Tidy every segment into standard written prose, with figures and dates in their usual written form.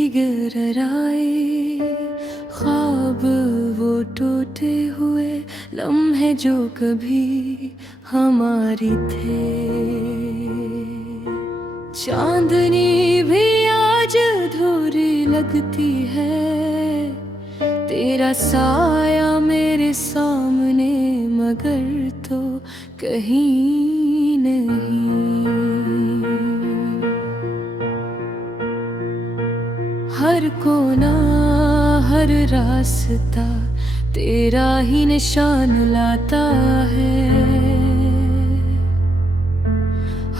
की गिरराई, ख्वाब वो टूटे हुए लम्हे जो कभी हमारी थे। चांदनी भी आज अधूरी लगती है, तेरा साया मेरे सामने मगर तो कहीं नहीं। हर कोना हर रास्ता तेरा ही निशान लाता है।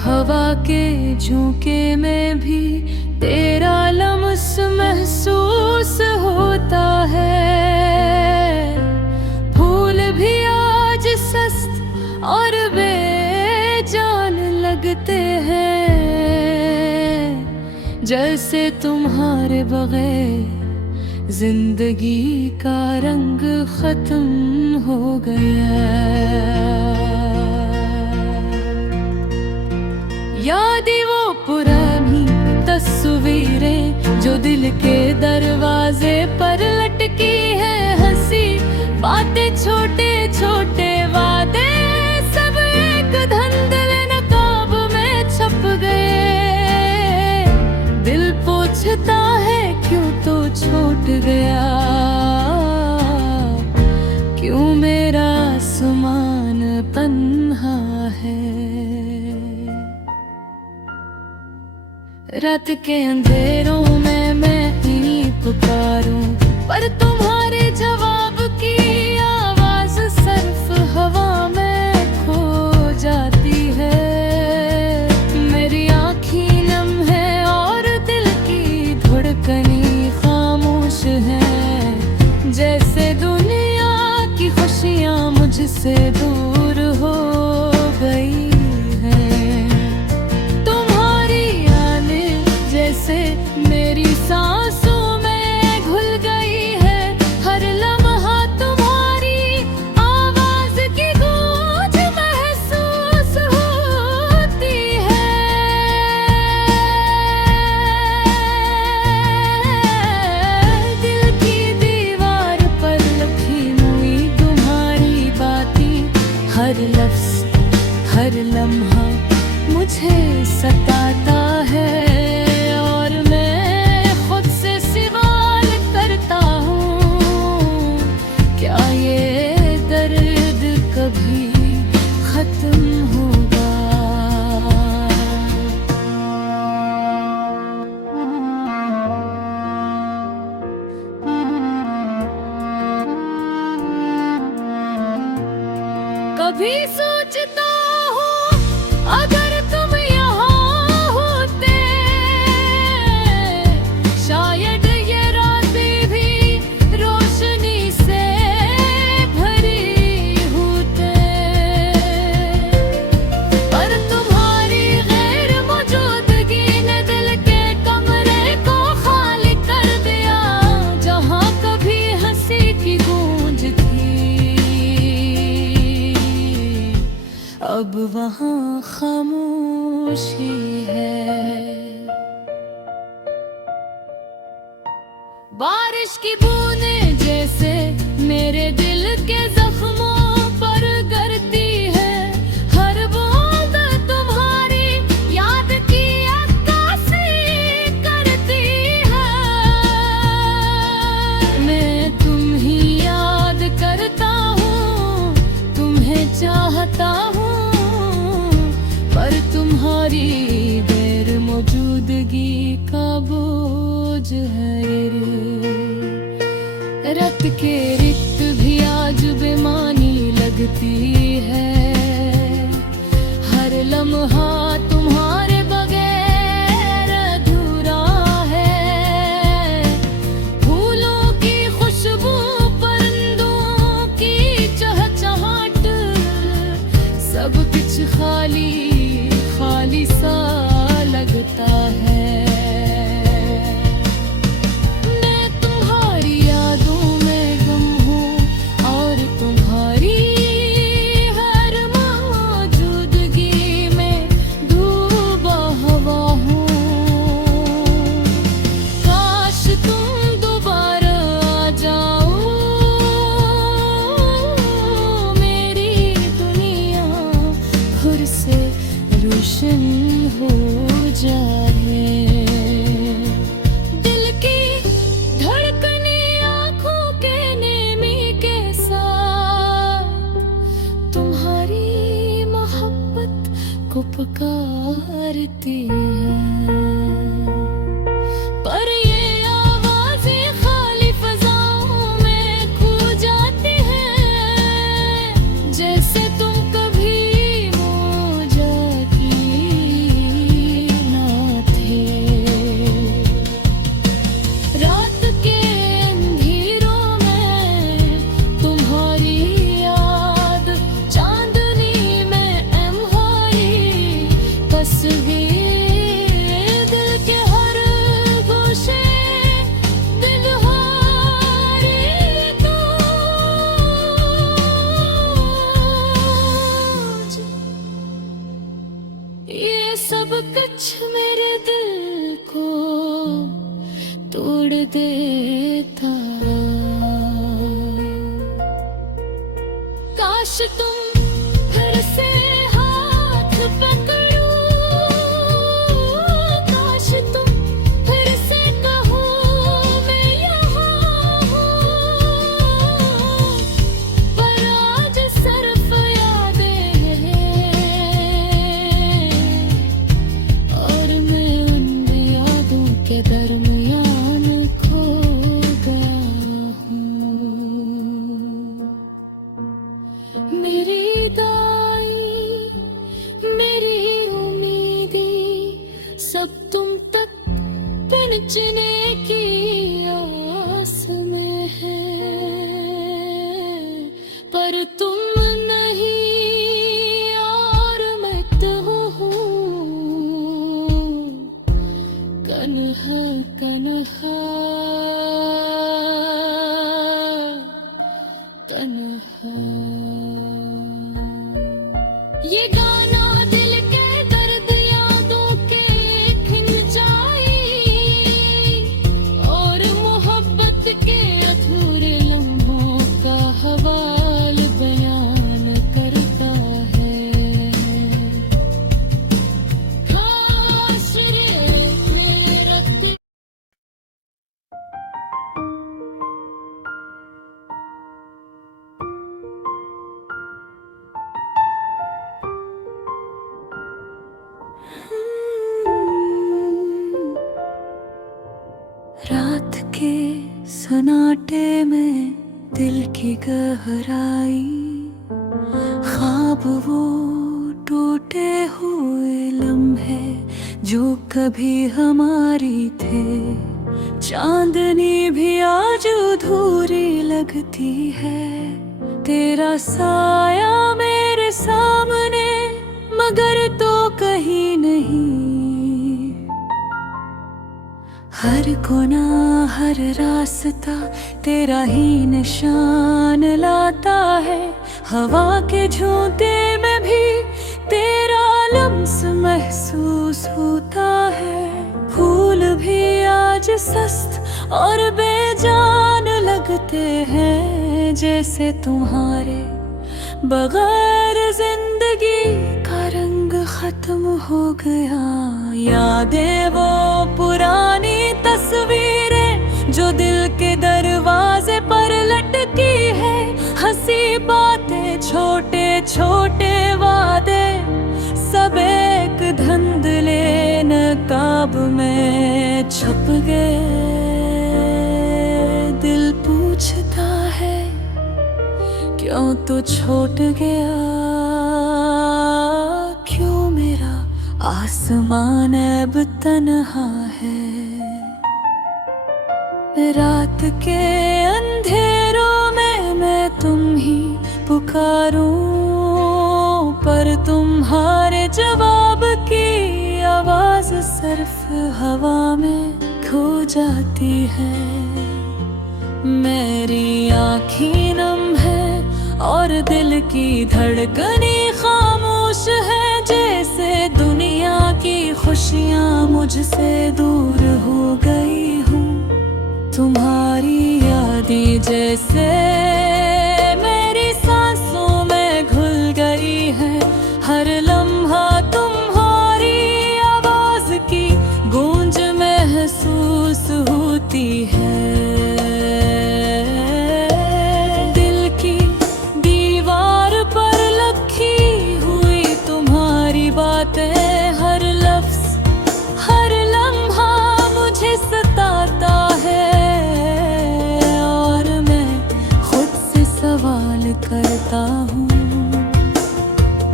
हवा के झोंके में भी तेरा लम्स महसूस होता है। फूल भी आज सस्त और बेजान लगते हैं, जैसे तुम्हारे बगैर जिंदगी का रंग खत्म हो गया। यादें वो पुरानी तस्वीरें जो दिल के दरवाजे पर लटकी है। हंसी बातें छोटे छोटे वादे सब एक धुंधले नकाब में छप गए। दिल पूछता है क्यों तो छूट गया, क्यों मेरा आसमान तन्हा है। रात के अंधेरों में मैं ही पुकारूं, पर तुम्हारे जवाब की आवाज सिर्फ हवा में खो जाती है। मेरी आँखें नम है और दिल की धड़कनें खामोश है, जैसे दुनिया की खुशियाँ मुझसे दूर हो गई। मेरी सांसों में घुल गई है, हर लम्हा तुम्हारी आवाज की गूंज महसूस होती है। दिल की दीवार पर लिखी हुई तुम्हारी बातें, हर लफ्ज हर लम्हा मुझे सताता है। कभी सोचता हूँ अगर तुम यहाँ होते, शायद ये रातें भी रोशनी से भरी होते। पर तुम्हारी गैर मौजूदगी ने दिल के कमरे को खाली कर दिया। जहाँ कभी हंसी की गूंज थी, अब वहाँ खामोशी है। बारिश की बूंदें जैसे मेरे दिल के जख्मों पर गिरती है। हर बूंद तुम्हारी याद की अक्कासी करती है। मैं तुम ही याद करता हूँ, तुम्हें चाहता हूँ, पर तुम्हारी गैर मौजूदगी का बोझ है। रात के रिक्त भी आज बेमानी लगती है। हर लम्हा तुम्हारे बगैर अधूरा है। फूलों की खुशबू, परिंदों की चहचहाट, सब कुछ खाली खाली सा लगता है। मैं तुम्हारी यादों में गम हूँ, मोड़ देता। काश तुम फिर से हाथ पकड़ो, काश तुम फिर से कहो मैं यहाँ हूँ, पर आज सिर्फ यादें हैं और मैं उन यादों के दरमियान खो गया हूँ। मेरी दाई मेरी उम्मीदें सब तुम तक पहुंचने की आस में है, पर तुम नहीं और मैं तो हूँ कन्हा कन्हा कन्हा। ये गाना दिल के दर्द यादों के खिंचाई और मोहब्बत के अधूरे लम्हों का हवाल बयान करता है। खास रे मेरा रात के सन्नाटे में दिल की गहराई, ख्वाब वो टूटे हुए लम्हे जो कभी हमारी थे। चांदनी भी आज अधूरी लगती है, तेरा साया मेरे सामने मगर तो कहीं नहीं। हर कोना हर रास्ता तेरा ही निशान लाता है, हवा के झोंके में भी तेरा लम्स महसूस होता है। फूल भी आज सस्त और बेजान लगते हैं, जैसे तुम्हारे बगैर जिंदगी का रंग खत्म हो गया। यादें वो पुरानी तस्वीरें जो दिल के दरवाजे पर लटकी है, हंसी बातें छोटे छोटे वादे सब एक धुंधले नकाब में छप गए। दिल पूछता है क्यों तू छूट गया, क्यों मेरा आसमान अब तन्हा है। रात के अंधेरों में मैं तुम ही पुकारूं, पर तुम्हारे जवाब की आवाज सिर्फ हवा में खो जाती है। मेरी आँखें नम है और दिल की धड़कनें खामोश है, जैसे दुनिया की खुशियाँ मुझसे दूर हो गई हूँ। तुम्हारी यादें जैसे मेरी सांसों में घुल गई है, हर लम्हा तुम्हारी आवाज की गूंज महसूस होती है। दिल की दीवार पर लिखी हुई तुम्हारी बातें, हर लफ्ज हर लम्हा मुझे सताता है, और मैं खुद से सवाल करता हूँ,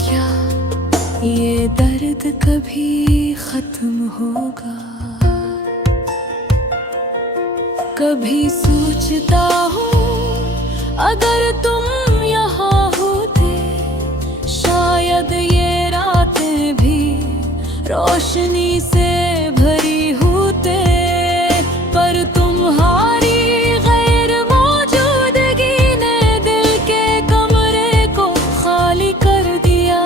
क्या ये दर्द कभी खत्म होगा। कभी सोचता हूँ अगर तुम यहाँ होते, शायद ये रातें भी रोशनी से भरी होते, पर तुम्हारी गैर मौजूदगी ने दिल के कमरे को खाली कर दिया।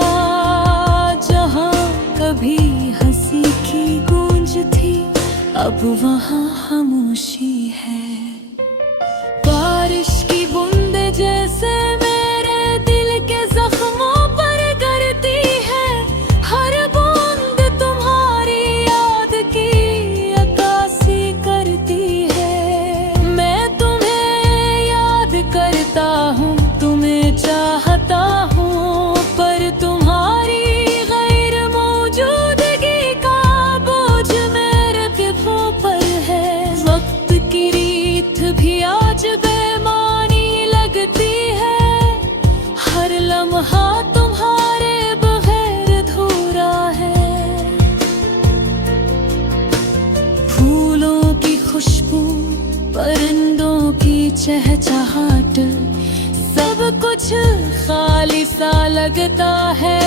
जहाँ कभी हंसी की गूंज थी अब वहाँ खामोशी खुशबू, परिंदों की चहचहाट, सब कुछ खाली सा लगता है।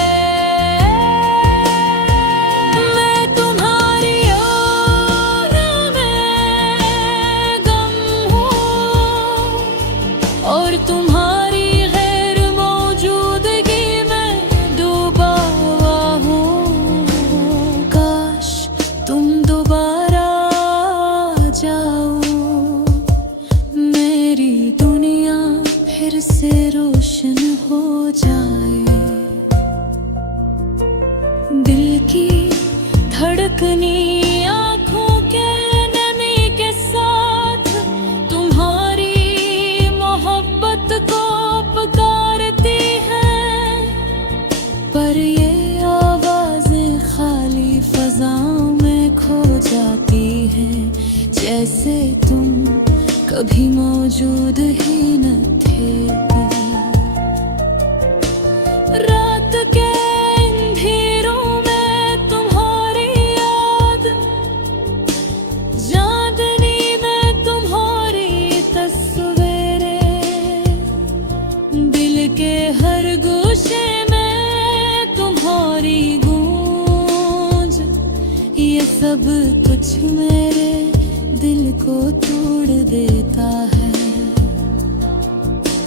मैं तुम्हारी ओर में गम हूँ और तुम्हारी गैर मौजूदगी में डूबा हुआ हूँ। काश तुम दोबारा आ जाओ, मेरी दुनिया फिर से रोशन हो जाए। दिल की धड़कनी आँखों के नमी के साथ तुम्हारी मोहब्बत को पुकारती है। पर ये आवाज़ें खाली फ़ज़ाओं में खो जाती हैं, जैसे तुम कभी मौजूद ही न थे। रात के अंधेरों में तुम्हारी याद, चांदनी में तुम्हारी तस्वीरें, दिल के हर गोशे में तुम्हारी गूंज, ये सब कुछ मेरे दिल को तोड़ देता है।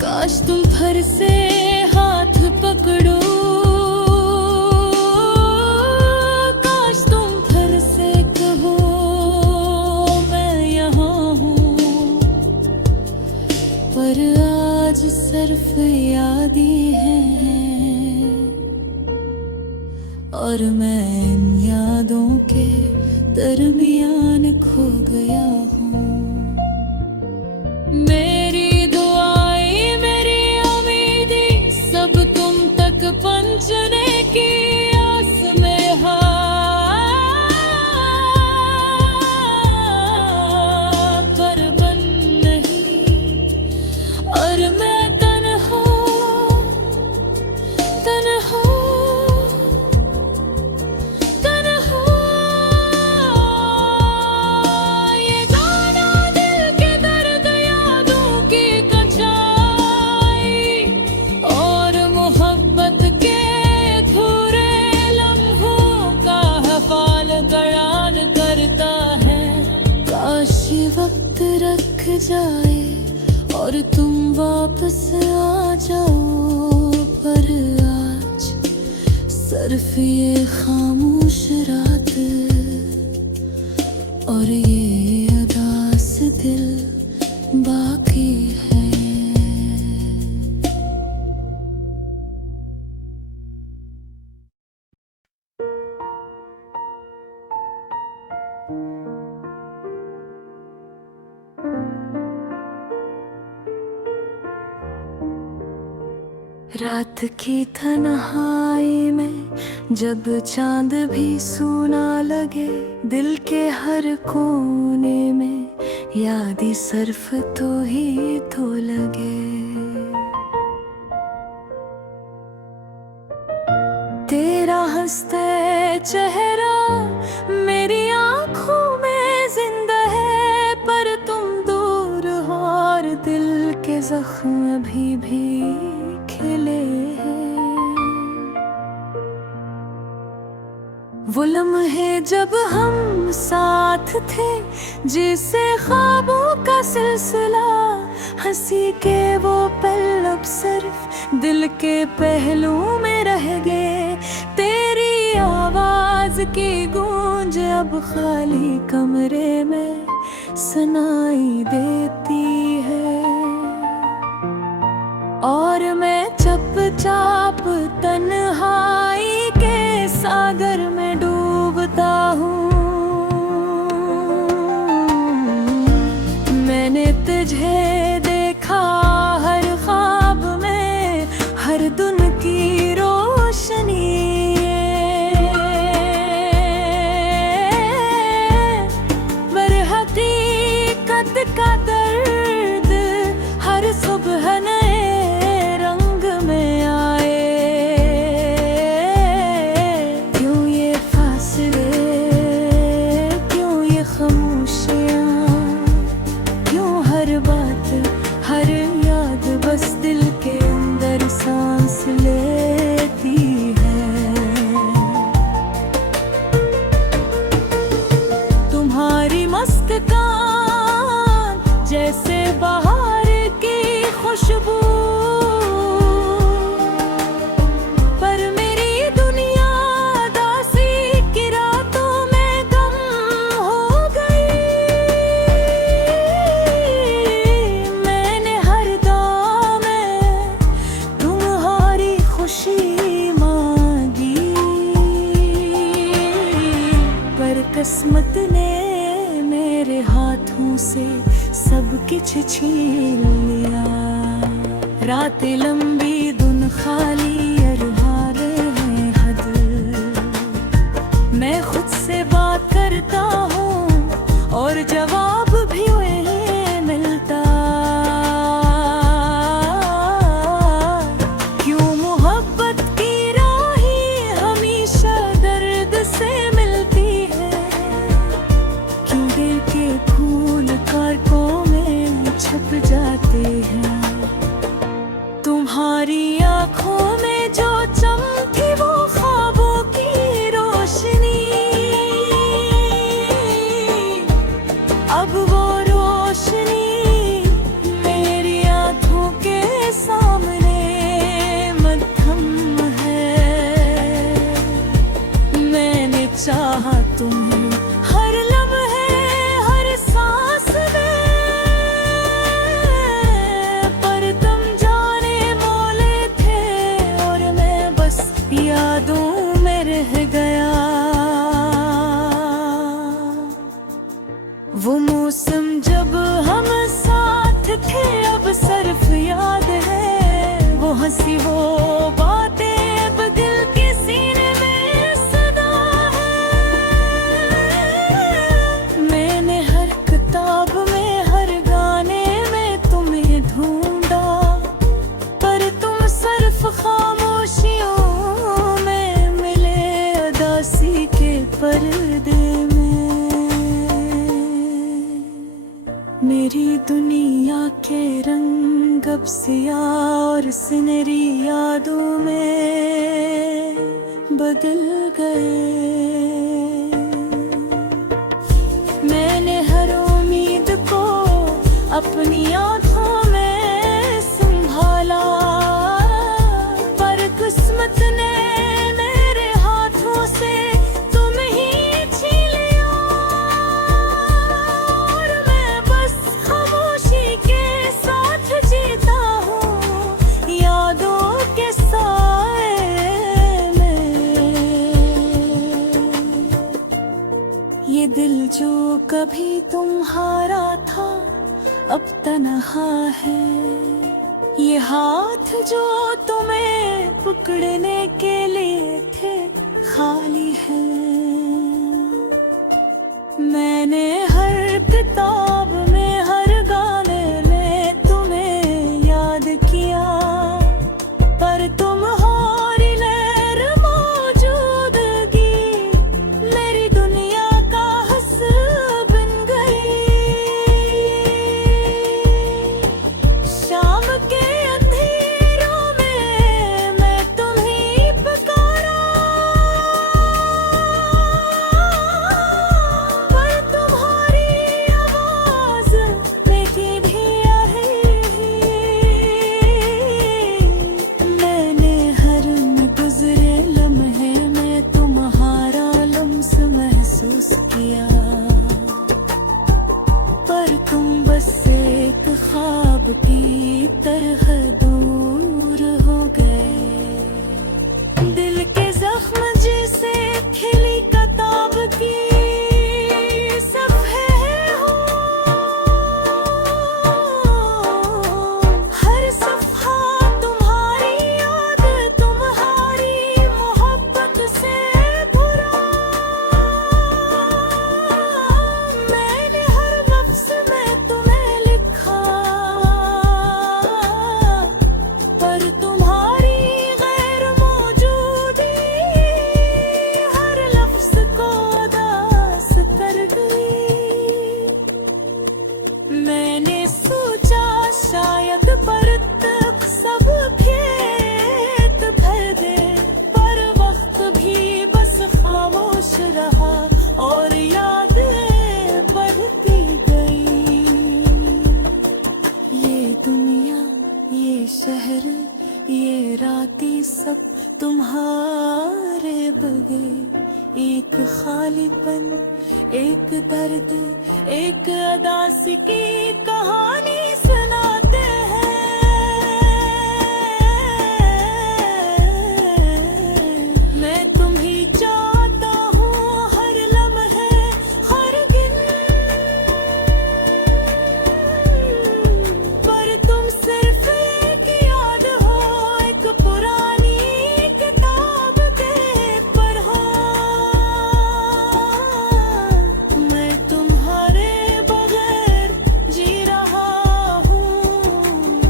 काश तुम फिर से हाथ पकड़ो, काश तुम फिर से कहो मैं यहाँ हूँ। पर आज सिर्फ यादें हैं और मैं इन यादों के दरमियान खो गया हूँ। मेरी दुआएं, मेरी उम्मीदें सब तुम तक पहुंचने की आस में है। पर मन नहीं और मैं तन्हा तन्हा तन्हा। ये गाना दिल के दर्द, यादों की कचाई और मोहब्बत के अधूरे लम्हों का हवाल बयान करता है। काश ये वक्त रख जाए और तुम वापस आ जाओ, पर आज सिर्फ ये खामोश रात और ये उदास दिल बाकी है। रात की तन्हाई में जब चांद भी सूना लगे, दिल के हर कोने में यादें सिर्फ तो ही तो लगे। तेरा हंसते चेहरा मेरी आंखों में जिंदा है, पर तुम दूर हो और दिल के जख्म अभी भी खिले हैं। वो लम्हे जब हम साथ थे, जिसे ख्वाबों का सिलसिला, हंसी के वो पल अब सिर्फ दिल के पहलू में रह गए। तेरी आवाज की गूंज अब खाली कमरे में सुनाई देती है, और मैं चुपचाप तन्हाई के सागर में डूबता हूँ। मैंने तुझे देखा हर ख्वाब में, हर दिन की रोशनी, पर हकीकत का दर्द हर सुबह नए रंग में आए। क्यों ये फासले, क्यों ये खामोशियाँ, मुस्कान जैसे बाहर की खुशबू। पर मेरी दुनिया दासी की रातों में गम हो गई। मैंने हर दाम में तुम्हारी खुशी मांगी, पर किस्मत ने मेरे हाथों से सब कुछ छीन लिया। रातें लंबी दिन खाली अरहाले हैं हद। मैं खुद से बात करता हूँ और जवाब भी वही मिलता। क्यों मोहब्बत की राहें हमेशा दर्द से मिलती है? क्यों दिल के फूल कारकों में छप जाते हैं? तुम्हारी आँखों में जो चमकी वो ख्वाबों की रोशनी, अब वो रोशनी मेरी आँखों के सामने मद्धम है। मैंने चाहा तुम्हें हर लम्हे हर सांस में, पर तुम जाने मोले थे और मैं बस यादों में रह गया। वो मौसम जब हम साथ थे अब सिर्फ याद है। वो हंसी वो बातें अब दिल के सीने में सदा है। मैंने हर किताब में हर गाने में तुम्हें ढूंढा, पर तुम सिर्फ खामोशियों में मिले उदासी के पर्दे में। मेरी दुनिया के रंग अब सिया और सुनहरी यादों में बदल गए। मैंने हर उम्मीद को अपनी आँखों में संभाला, पर किस्मत ने मेरे हाथों से तुम ही छीन लिया। और मैं बस खामोशी के साथ जीता हूँ यादों के साए में। ये दिल जो कभी तुम्हारा था अब तन्हा है। ये हाथ जो तुम्हें पकड़ने के लिए थे खाली है। मैंने हर किताब में हर गाने में तुम्हें याद किया, पर तुम्हारी लहर मौजूदगी मेरी दुनिया का हंस बन गई। शाम के अंधेरों में मैं तुम्हें पुकारा, पर तुम्हारी आवाज मीठी भी आई। मैंने हर गुजरे लम्हे में तुम्हारा लम्स महसूस किया, पर तुम बस एक ख्वाब की तरह दूर हो गए। दिल के जख्म जैसे खिली किताब की सफ़े हो, हर सफ़ा तुम्हारी याद तुम्हारी मोहब्बत से भरा। मैंने हर लफ्ज़ में तुम्हें लिखा, पर तुम्हारी गई। ये दुनिया, ये शहर, ये रातें सब तुम्हारे बगैर एक खालीपन, एक दर्द, एक अदासी की कहानी सुनाते हैं। मैं तुम्ही चाहता हूँ हर लम्हे, हर गिन, पर तुम सिर्फ एक याद हो, एक पुरानी किताब के पढ़ो। मैं तुम्हारे बगैर जी रहा हूँ,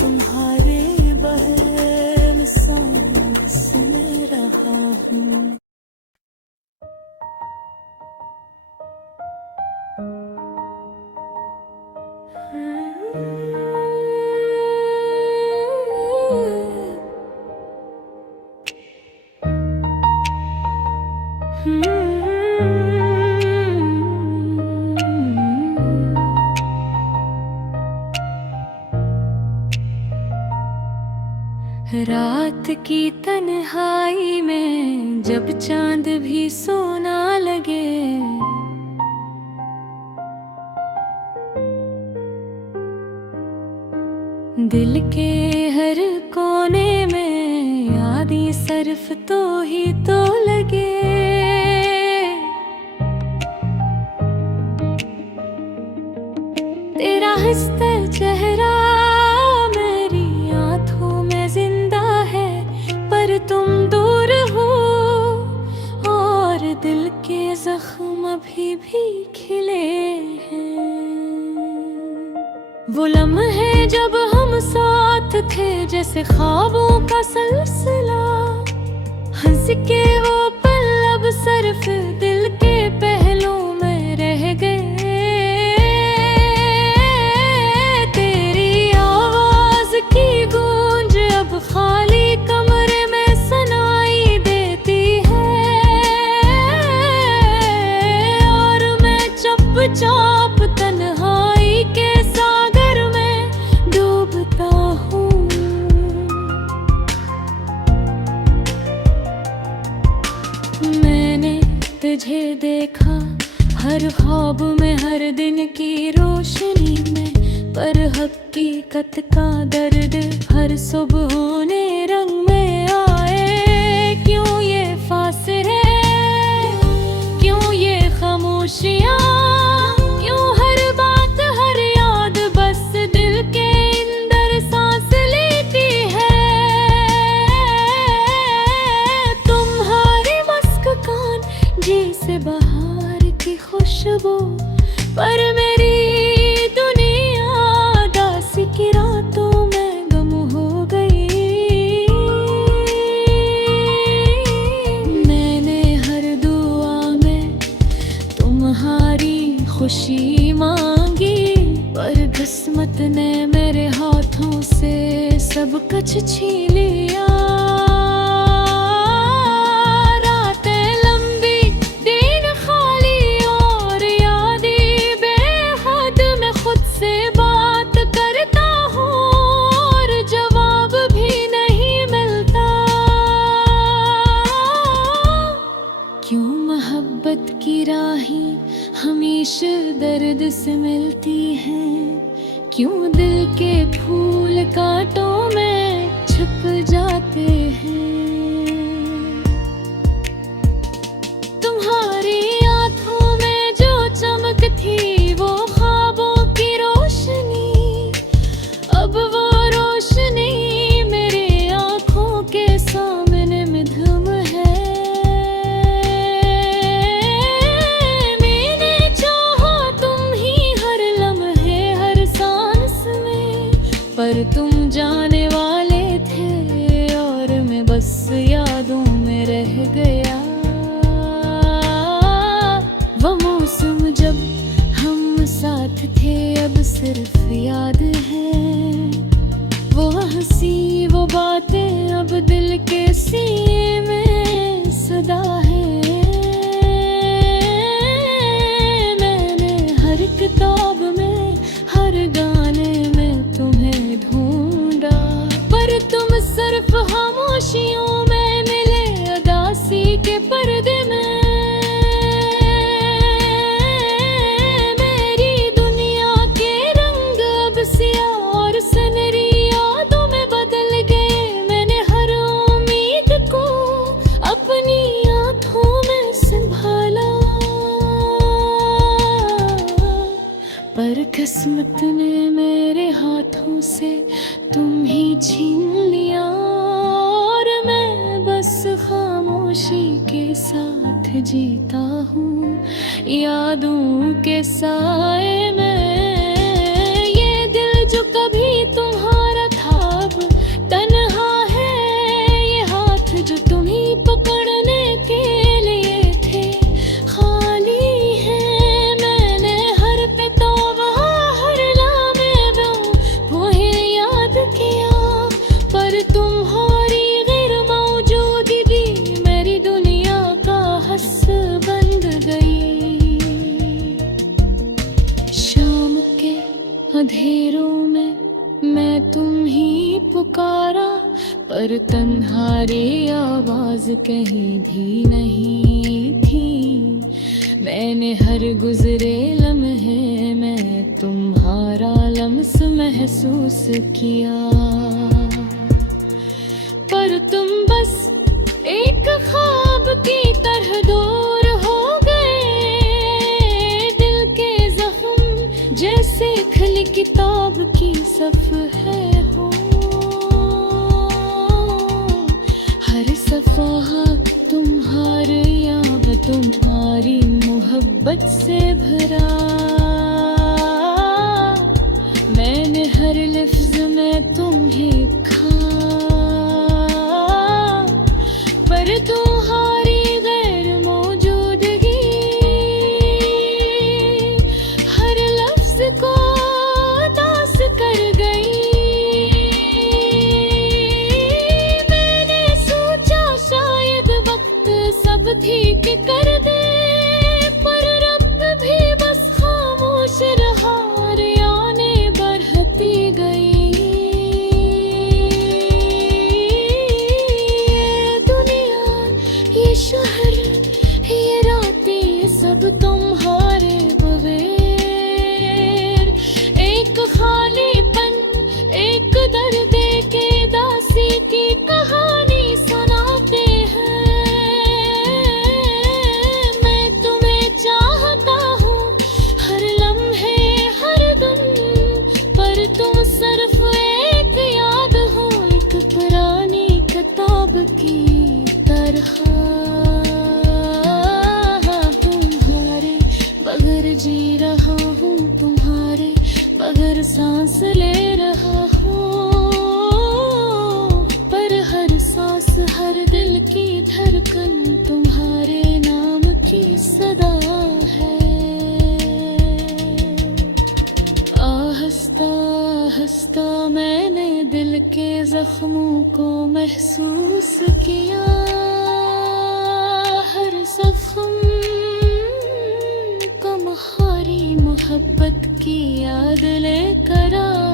तुम्हारे बहम सांस ले रहा हूँ। रात की तन्हाई में जब चांद भी सोना लगे, दिल के हर कोने में यादें सिर्फ तो ही तो लगे। तेरा हंसता चेहरा मेरी आंखों में जिंदा है, पर तुम दूर हो और दिल के जख्म अभी भी खिले हैं। वो लम्हे जब हम साथ थे जैसे ख्वाबों का सिलसिला, हंस के वो पल अब सिर्फ दिल के पहलू में रह गए। तेरी आवाज की गूंज अब खाली कमरे में सुनाई देती है, और मैं चुपचाप तन्हाई के सागर में डूबता हूँ। मैंने तुझे देखा हर ख्वाब में, हर दिन की रोशनी में, पर हकीकत का दर्द हर सुबह होने रंग में आए। क्यों ये फासले, क्यों ये खामोशियाँ, क्यों हर बात हर याद बस दिल के अंदर सांस लेती है। तुम्हारी मुस्कान जैसे बहार की खुशबू, पर मेरी दुनिया दासी की रातों में गम हो गई। मैंने हर दुआ में तुम्हारी खुशी मांगी, पर किस्मत ने मेरे हाथों से सब कुछ छीन लिया। रातें लंबी, दिन खाली और यादें बेहद। मैं खुद से बात करता हूँ और जवाब भी नहीं मिलता। क्यों मोहब्बत की राहें हमेशा दर्द से मिलती हैं, क्यों दिल के फूल कांटों में छुप जाते हैं। तुम्हारी आंखों में जो चमक थी वो ख्वाबों की रोशनी, अब वो रोशनी मेरे आंखों के सामने मधुम है। मैंने चाहा तुम ही हर लम्हे हर सांस में, पर तुम जाने वाले थे और मैं बस यादों में रह गया। वो मौसम जब हम साथ थे अब सिर्फ याद है, वो हंसी वो बातें अब दिल के सीने में सदा है। मैंने पर किस्मत ने मेरे हाथों से तुम ही छीन लिया, और मैं बस खामोशी के साथ जीता हूँ यादों के साए में। ये दिल जो कभी तुम्हारा था अब तन्हा है, ये हाथ जो तुम्ही पकड़ने के लिए थे खाली है। मैंने हर पे तौबा हर लम्हे वही याद किया, पर तुम्हारी गैर मौजूदगी मेरी दुनिया का हस बंद गई। शाम के अंधेरों में मैं तुम ही पुकारा, पर तन्हारी आवाज कहीं भी नहीं थी। मैंने हर गुजरे लम्हे में तुम्हारा लम्स महसूस किया, पर तुम बस एक ख्वाब की तरह दूर हो गए। दिल के जख्म जैसे खुली किताब की सफ़हे हो, हर सफ़हा तुम्हारे याद तुम्हारी मोहब्बत से भरा। मैंने हर लफ्ज़ में तुम्हें खा, पर तुम्हारी गैर मौजूदगी हर लफ्ज़ को उदास कर गई। मैंने सोचा शायद वक्त सब ठीक कर दे, पर रब भी बस खामोश रहा, यादें बढ़ती गई। शहर ये रातें सब तुम्हारे बगैर, एक खालीपन एक दर्द के दासी की कहानी सुनाते हैं। मैं तुम्हें चाहता हूँ हर लम्हे हर दिन, पर तुम सिर्फ एक याद हो, एक पुरानी किताब की तरह। जी रहा हूँ तुम्हारे बगैर सांस ले रहा हूँ, पर हर सांस हर दिल की धड़कन तुम्हारे नाम की सदा है। आहिस्ता आहिस्ता मैंने दिल के जख्मों को महसूस किया, हर जख्म तुम्हारी मोहब्बत की याद लेकर आ।